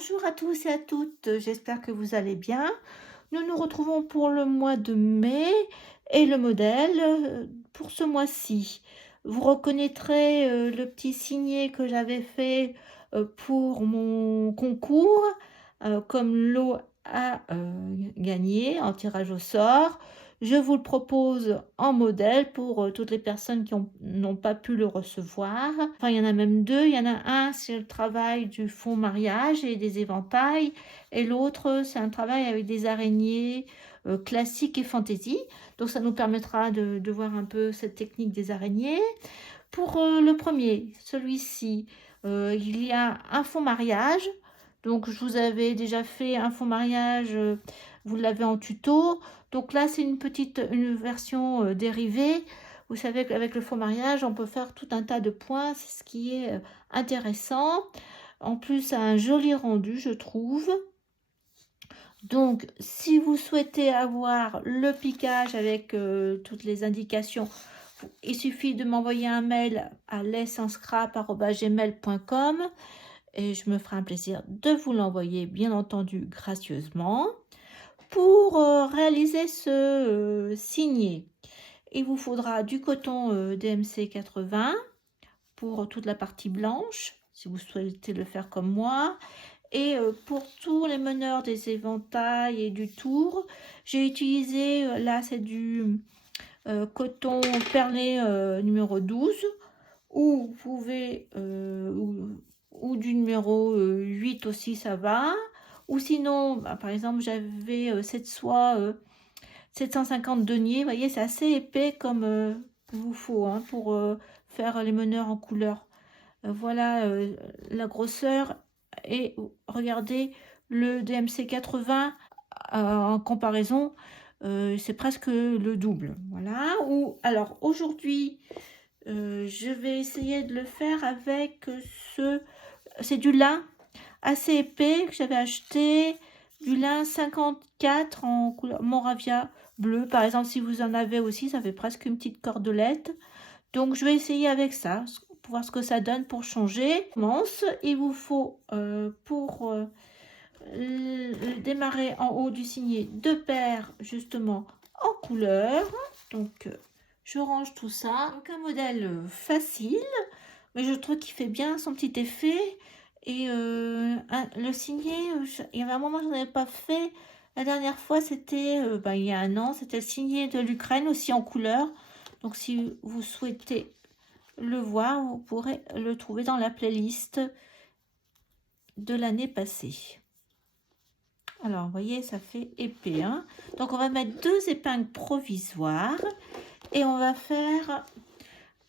Bonjour à tous et à toutes, j'espère que vous allez bien. Nous nous retrouvons pour le mois de mai et le modèle pour ce mois-ci. Vous reconnaîtrez le petit signet que j'avais fait pour mon concours, comme lot à gagner en tirage au sort. Je vous le propose en modèle pour toutes les personnes qui n'ont pas pu le recevoir. Enfin, il y en a même deux. Il y en a un, c'est le travail du fond mariage et des éventails. Et l'autre, c'est un travail avec des araignées classiques et fantaisie. Donc, ça nous permettra de voir un peu cette technique des araignées. Pour le premier, celui-ci, il y a un fond mariage. Donc, je vous avais déjà fait un fond mariage, vous l'avez en tuto. Donc là, c'est une version dérivée. Vous savez qu'avec le faux mariage, on peut faire tout un tas de points. C'est ce qui est intéressant. En plus, ça a un joli rendu, je trouve. Donc, si vous souhaitez avoir le piquage avec toutes les indications, il suffit de m'envoyer un mail à laissanscrap@gmail.com et je me ferai un plaisir de vous l'envoyer, bien entendu, gracieusement. Pour réaliser ce signet, il vous faudra du coton DMC 80 pour toute la partie blanche, si vous souhaitez le faire comme moi. Et pour tous les meneurs des éventails et du tour, j'ai utilisé, là c'est du coton perlé numéro 12, ou vous pouvez, ou du numéro 8 aussi, ça va. Ou sinon, bah, par exemple, j'avais cette soie 750 deniers. Vous voyez, c'est assez épais comme il vous faut hein, pour faire les meneurs en couleur. Voilà la grosseur. Et regardez le DMC 80 en comparaison. C'est presque le double. Voilà. Ou alors aujourd'hui, je vais essayer de le faire avec c'est du lin assez épais que j'avais acheté, du lin 54 en couleur Moravia bleu. Par exemple, si vous en avez aussi, ça fait presque une petite cordelette. Donc, je vais essayer avec ça, pour voir ce que ça donne pour changer. Il vous faut, pour démarrer en haut du signet, deux paires, justement, en couleur. Donc, je range tout ça. Donc, un modèle facile, mais je trouve qu'il fait bien son petit effet. Et le signet, il y avait un moment que je n'en avais pas fait. La dernière fois, c'était il y a un an, c'était le signet de l'Ukraine, aussi en couleur. Donc, si vous souhaitez le voir, vous pourrez le trouver dans la playlist de l'année passée. Alors, vous voyez, ça fait épais. Hein. Donc, on va mettre deux épingles provisoires et on va faire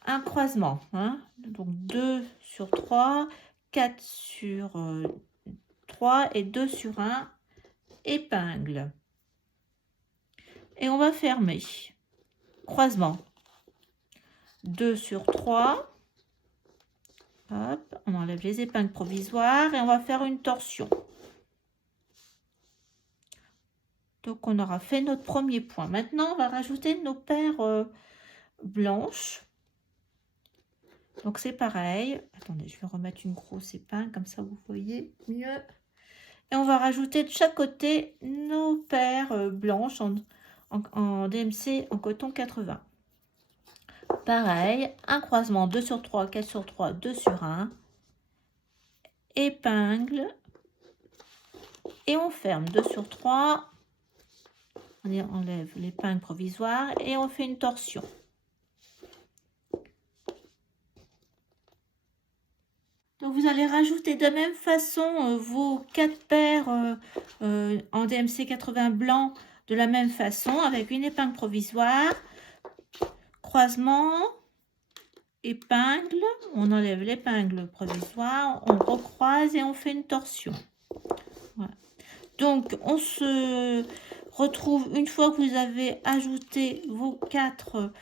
un croisement. Hein. Donc, 2 sur 3, 4 sur 3 et 2 sur 1 épingle. Et on va fermer. Croisement. 2 sur 3. Hop, on enlève les épingles provisoires et on va faire une torsion. Donc, on aura fait notre premier point. Maintenant, on va rajouter nos paires blanches. Donc, c'est pareil. Attendez, je vais remettre une grosse épingle, comme ça, vous voyez mieux. Et on va rajouter de chaque côté nos paires blanches en DMC en coton 80. Pareil, un croisement 2 sur 3, 4 sur 3, 2 sur 1. Épingle. Et on ferme 2 sur 3. On enlève l'épingle provisoire et on fait une torsion. Donc vous allez rajouter de la même façon vos 4 paires en DMC 80 blanc de la même façon avec une épingle provisoire, croisement, épingle, on enlève l'épingle provisoire, on recroise et on fait une torsion. Voilà. Donc on se retrouve une fois que vous avez ajouté vos 4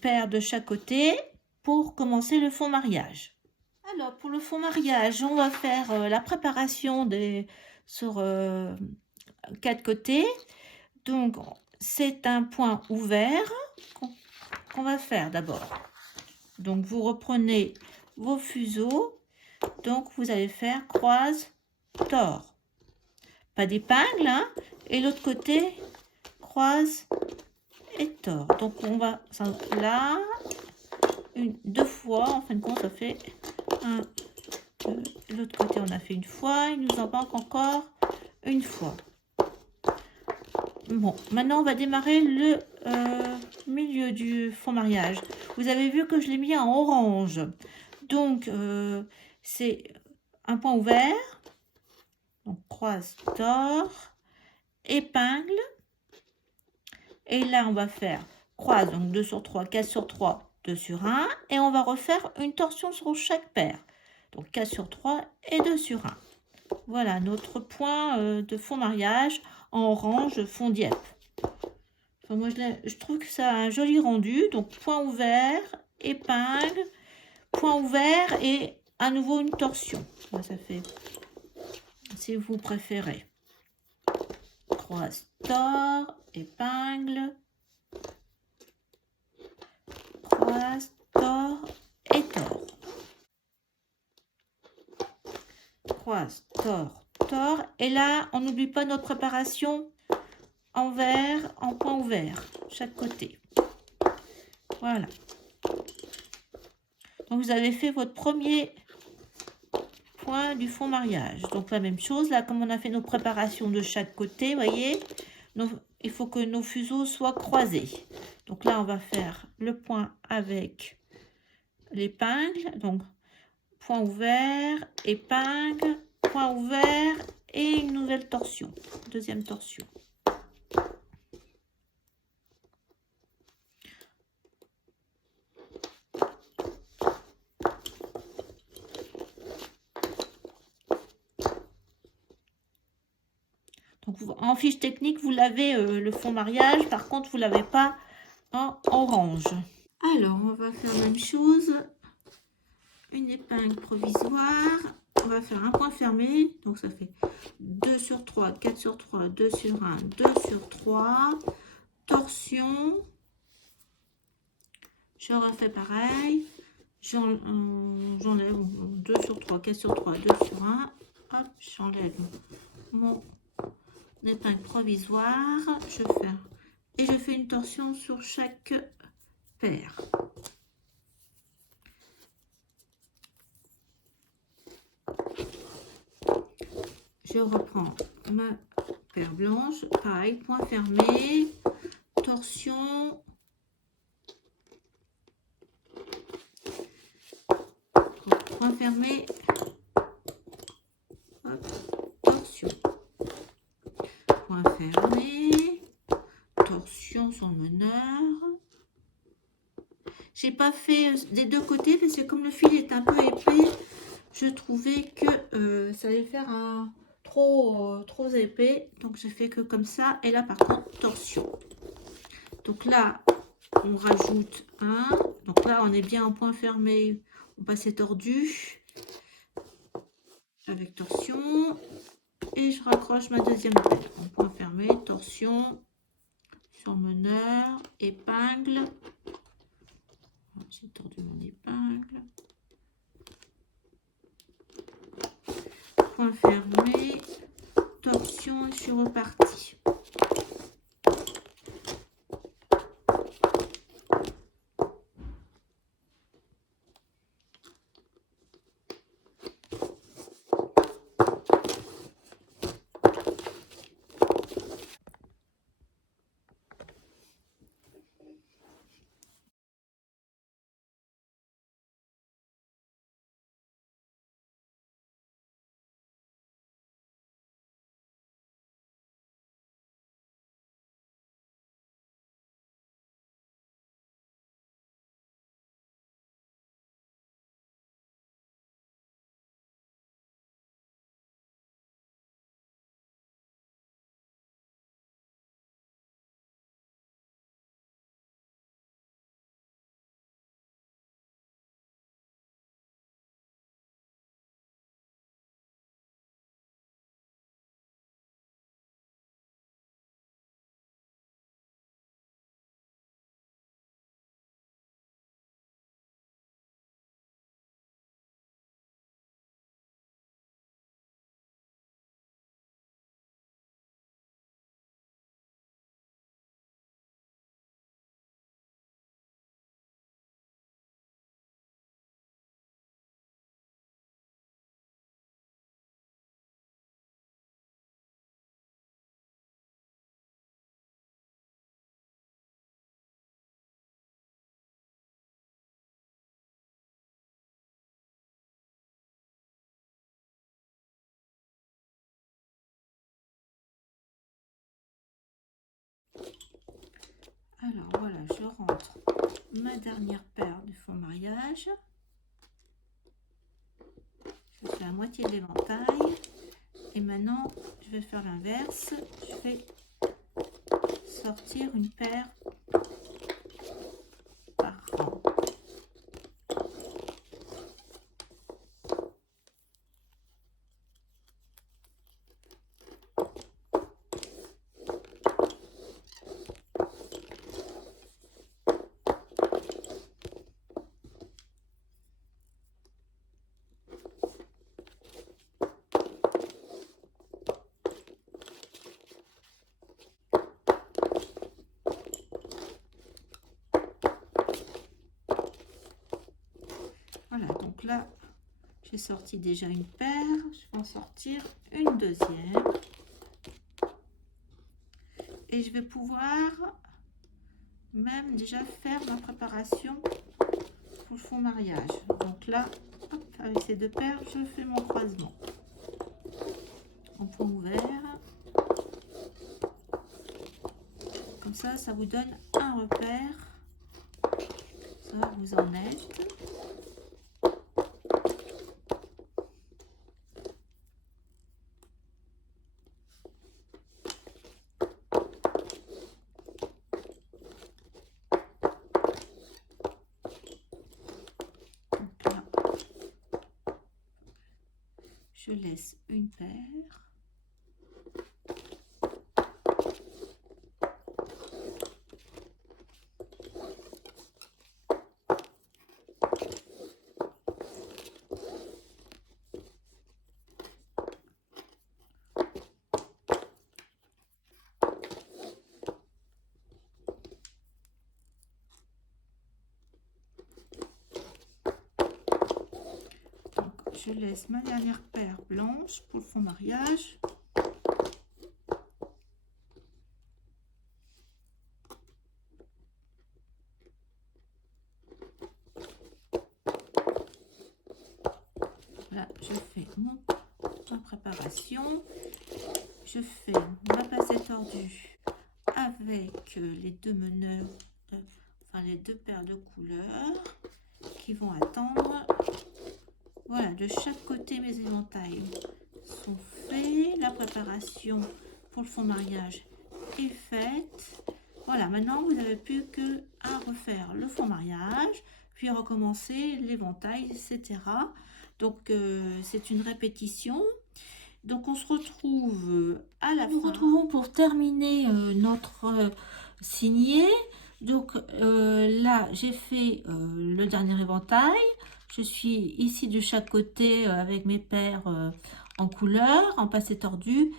paires de chaque côté pour commencer le fond mariage. Alors pour le fond mariage, on va faire la préparation sur 4 côtés. Donc c'est un point ouvert qu'on va faire d'abord. Donc vous reprenez vos fuseaux. Donc vous allez faire croise, tord. Pas d'épingle, hein, et l'autre côté, croise et tord. Donc on va là, deux fois, en fin de compte, ça fait un, deux, l'autre côté on a fait une fois, il nous en manque encore une fois. Bon, maintenant on va démarrer le milieu du fond mariage. Vous avez vu que je l'ai mis en orange. Donc c'est un point ouvert, donc croise, tord, épingle. Et là on va faire croise, donc 2 sur 3, 4 sur 3, 2 sur 1. Et on va refaire une torsion sur chaque paire. Donc 4 sur 3 et 2 sur 1. Voilà notre point de fond mariage en orange fond dieppe. Enfin, moi je trouve que ça a un joli rendu. Donc point ouvert, épingle, point ouvert et à nouveau une torsion. Ça fait, si vous préférez, croise, tord, épingle, croise, tord et tord. Croise, tord, tord. Et là, on n'oublie pas notre préparation envers, en point ouvert, chaque côté. Voilà. Donc, vous avez fait votre premier point du fond mariage. Donc, la même chose, là, comme on a fait nos préparations de chaque côté, voyez, il faut que nos fuseaux soient croisés. Donc là, on va faire le point avec l'épingle. Donc, point ouvert, épingle, point ouvert et une nouvelle torsion, deuxième torsion. Donc en fiche technique, vous l'avez le fond mariage, par contre, vous ne l'avez pas en orange. Alors, on va faire la même chose. Une épingle provisoire. On va faire un point fermé. Donc, ça fait 2 sur 3, 4 sur 3, 2 sur 1, 2 sur 3. Torsion. Je refais pareil. J'enlève 2 sur 3, 4 sur 3, 2 sur 1. Hop, j'enlève mon épingle provisoire. Je fais une torsion sur chaque paire. Je reprends ma paire blanche, pareil, point fermé, torsion, point fermé, hop, torsion, point fermé, torsion sur le meneur. J'ai pas fait des deux côtés parce que comme le fil est un peu épais, je trouvais que ça allait faire un trop épais, donc j'ai fait que comme ça. Et là par contre torsion. Donc là on rajoute un, donc là on est bien en point fermé, on passe tordu avec torsion et je raccroche ma deuxième paire en point fermé, torsion sur meneur, épingle, j'ai tordu mon épingle, point fermé, torsion et je suis repartie. Alors voilà, je rentre ma dernière paire du fond mariage. Je fais la moitié de l'éventail. Et maintenant, je vais faire l'inverse. Je vais sortir une paire par rang. Voilà, donc là, j'ai sorti déjà une paire. Je vais en sortir une deuxième. Et je vais pouvoir même déjà faire ma préparation pour le fond mariage. Donc là, hop, avec ces deux paires, je fais mon croisement en point ouvert. Comme ça vous donne un repère. Ça, vous en êtes. Je laisse une paire. Je laisse ma dernière paire blanche pour le fond mariage. Là, je fais ma préparation. Je fais ma passée tordue avec les deux meneurs, enfin les deux paires de couleurs qui vont attendre. Voilà, de chaque côté mes éventails sont faits. La préparation pour le fond mariage est faite. Voilà, maintenant vous n'avez plus que à refaire le fond mariage, puis recommencer l'éventail, etc. Donc c'est une répétition. Donc on se retrouve à la fin. Nous retrouvons pour terminer notre signet. Donc là j'ai fait le dernier éventail. Je suis ici de chaque côté avec mes paires en couleur, en passé tordu.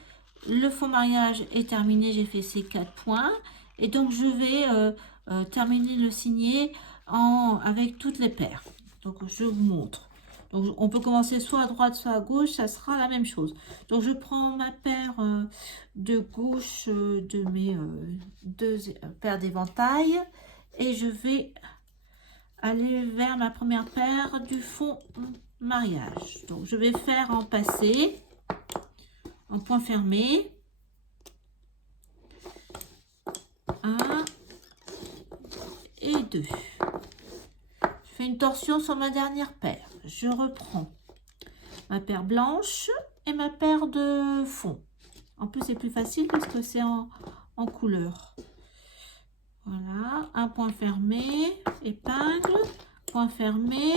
Le fond mariage est terminé, j'ai fait ces 4 points. Et donc je vais terminer le signet avec toutes les paires. Donc je vous montre. Donc on peut commencer soit à droite, soit à gauche, ça sera la même chose. Donc je prends ma paire de gauche de mes deux paires d'éventail et je vais aller vers ma première paire du fond mariage. Donc je vais faire en passé, en point fermé. 1 et 2. Je fais une torsion sur ma dernière paire. Je reprends ma paire blanche et ma paire de fond. En plus c'est plus facile parce que c'est en couleur. Voilà, un point fermé, épingle, point fermé,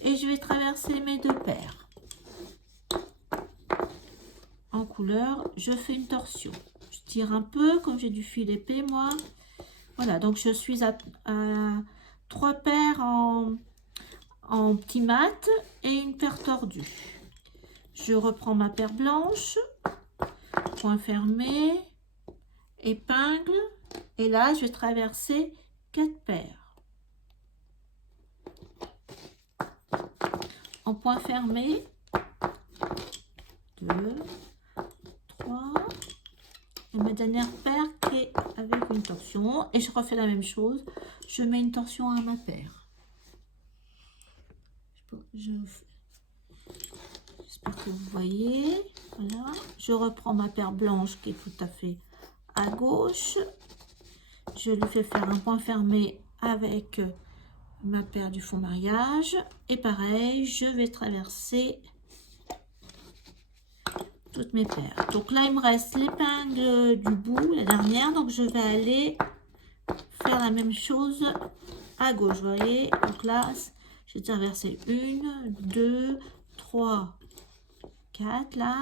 et je vais traverser mes deux paires. En couleur, je fais une torsion. Je tire un peu, comme j'ai du fil épais, moi. Voilà, donc je suis à 3 paires en petit mat et une paire tordue. Je reprends ma paire blanche, point fermé, épingle, et là je vais traverser 4 paires. En point fermé, 2, 3, et ma dernière paire qui est avec une torsion, et je refais la même chose, je mets une torsion à ma paire. J'espère que vous voyez. Voilà, je reprends ma paire blanche qui est tout à fait à gauche je lui fais faire un point fermé avec ma paire du fond mariage. Et pareil, je vais traverser toutes mes paires. Donc là, il me reste l'épingle du bout, la dernière. Donc je vais aller faire la même chose à gauche, vous voyez. Donc là, j'ai traversé 1, 2, 3, 4 là.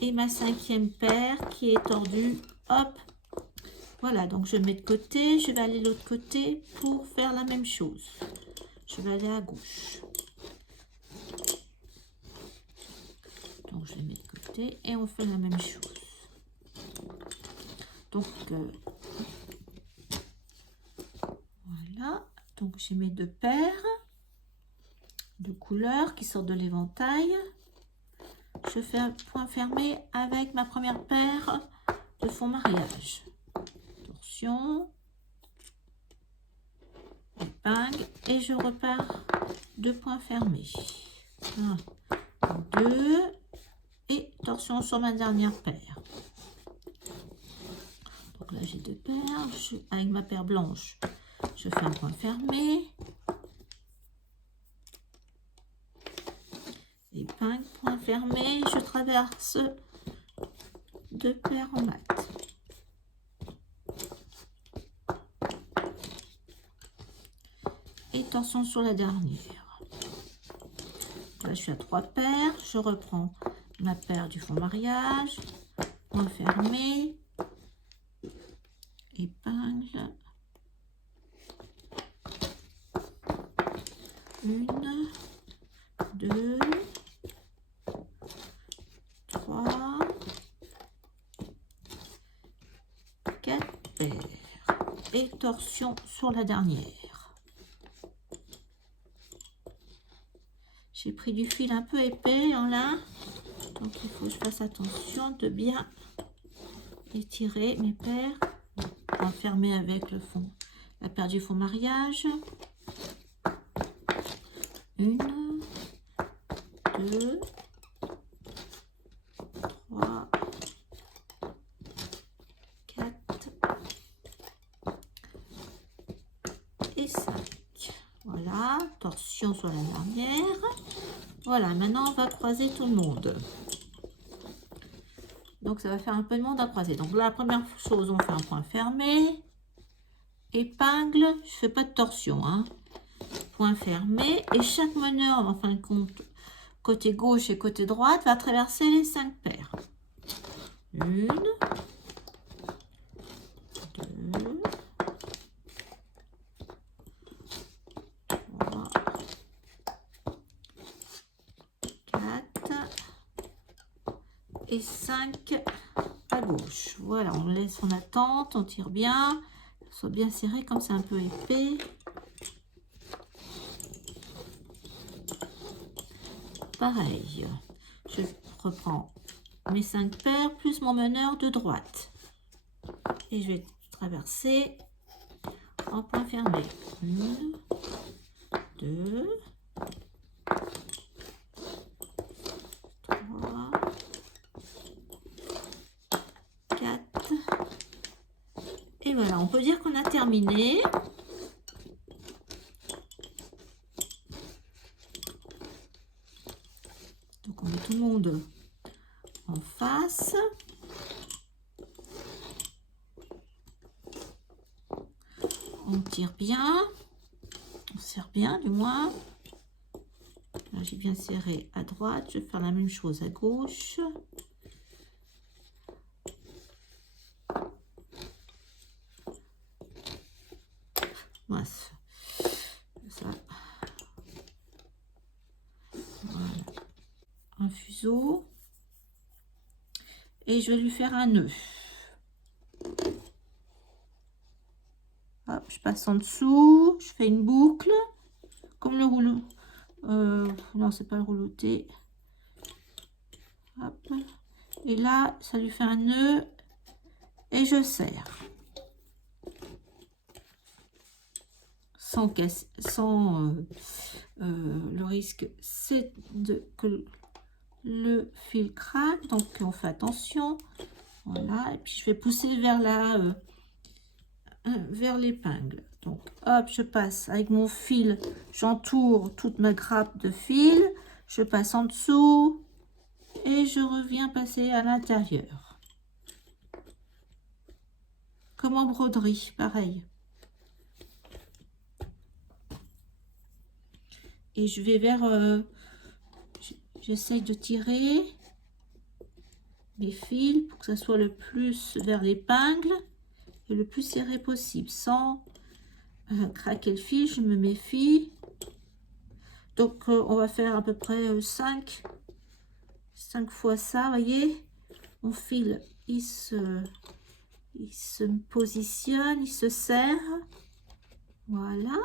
Et ma 5e paire qui est tordue. Hop. Voilà, donc je mets de côté. Je vais aller de l'autre côté pour faire la même chose. Je vais aller à gauche. Donc je mets de côté et on fait la même chose. Donc voilà, donc j'ai mes 2 paires de couleurs qui sortent de l'éventail. Je fais un point fermé avec ma première paire de fond mariage. Torsion, épingle et je repars 2 points fermés. 1, 2 et torsion sur ma dernière paire. Donc là j'ai 2 paires, avec ma paire blanche, je fais un point fermé. Épingle, point fermé, je traverse 2 paires en mat. Et torsion sur la dernière. Là, je suis à 3 paires. Je reprends ma paire du fond mariage. Point fermé. Épingle. 1, 2, 3, 4 paires. Et torsion sur la dernière. J'ai pris du fil un peu épais en là, donc il faut que je fasse attention de bien étirer mes paires. Enfermer avec le fond, la paire du fond mariage. 1, 2, 3, 4 et 5. Voilà, torsion sur la dernière. Voilà, maintenant on va croiser tout le monde. Donc ça va faire un peu de monde à croiser. Donc là, la première chose, on fait un point fermé. Épingle, je fais pas de torsion, hein. Point fermé. Et chaque meneur, en fin de compte, côté gauche et côté droite, va traverser les 5 paires. 1, 2, 3, 4 et 5 à gauche. Voilà, on laisse en attente, on tire bien, soit bien serré comme c'est un peu épais. Pareil, je reprends mes 5 paires plus mon meneur de droite et je vais traverser en point fermé. 1, 2, 3, 4 et voilà, on peut dire qu'on a terminé. Donc on met tout le monde en face. On tire bien, on serre bien du moins. Là j'ai bien serré à droite, je vais faire la même chose à gauche. Voilà. Ça. Voilà. Un fuseau. Et je vais lui faire un nœud. Hop, je passe en dessous, je fais une boucle, comme le rouleau. Non, c'est pas le rouleauté. Hop. Et là, ça lui fait un nœud et je serre. Sans le risque, c'est que le fil craque, donc on fait attention. Voilà, et puis je vais pousser vers vers l'épingle. Donc hop, je passe avec mon fil, j'entoure toute ma grappe de fil, je passe en dessous et je reviens passer à l'intérieur. Comme en broderie, pareil. Et je vais vers... j'essaye de tirer mes fils pour que ça soit le plus vers l'épingle et le plus serré possible, sans craquer le fil. Je me méfie. Donc on va faire à peu près 5 fois ça, voyez. Mon fil, il se positionne, il se serre. Voilà.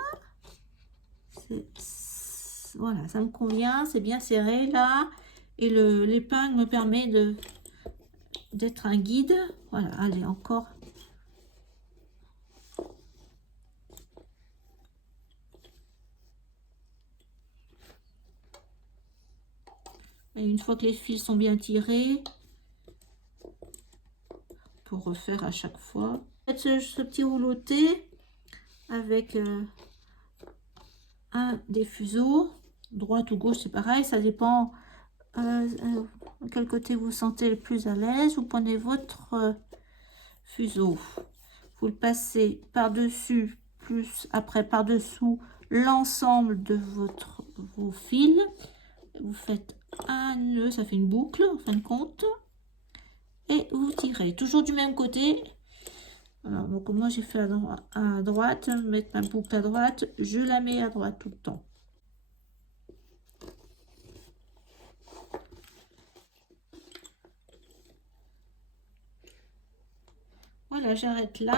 Voilà, ça me convient, c'est bien serré là. Et l'épingle me permet d'être un guide. Voilà, allez, encore. Et une fois que les fils sont bien tirés, pour refaire à chaque fois. Faites ce petit rouleauté avec un des fuseaux, droite ou gauche, c'est pareil, ça dépend quel côté vous sentez le plus à l'aise. Vous prenez votre fuseau, vous le passez par-dessus, plus après par-dessous l'ensemble de vos fils. Vous faites un nœud, ça fait une boucle en fin de compte. Et vous tirez toujours du même côté. Alors, donc moi j'ai fait à droite, mettre ma boucle à droite, je la mets à droite tout le temps. Voilà, j'arrête là.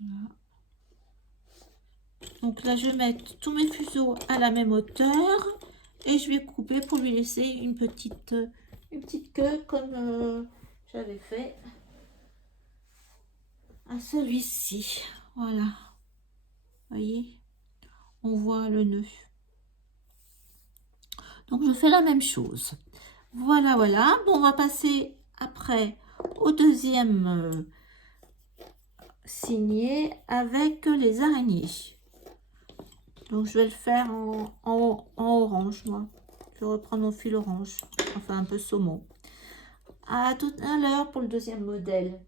Voilà. Donc là, je vais mettre tous mes fuseaux à la même hauteur et je vais couper pour lui laisser une petite queue comme j'avais fait à celui-ci. Voilà, vous voyez, on voit le nœud. Donc je fais la même chose. Voilà, voilà. Bon, on va passer après au deuxième signet avec les araignées. Donc je vais le faire en orange, moi. Je vais reprendre mon fil orange, enfin un peu saumon. À tout à l'heure pour le deuxième modèle.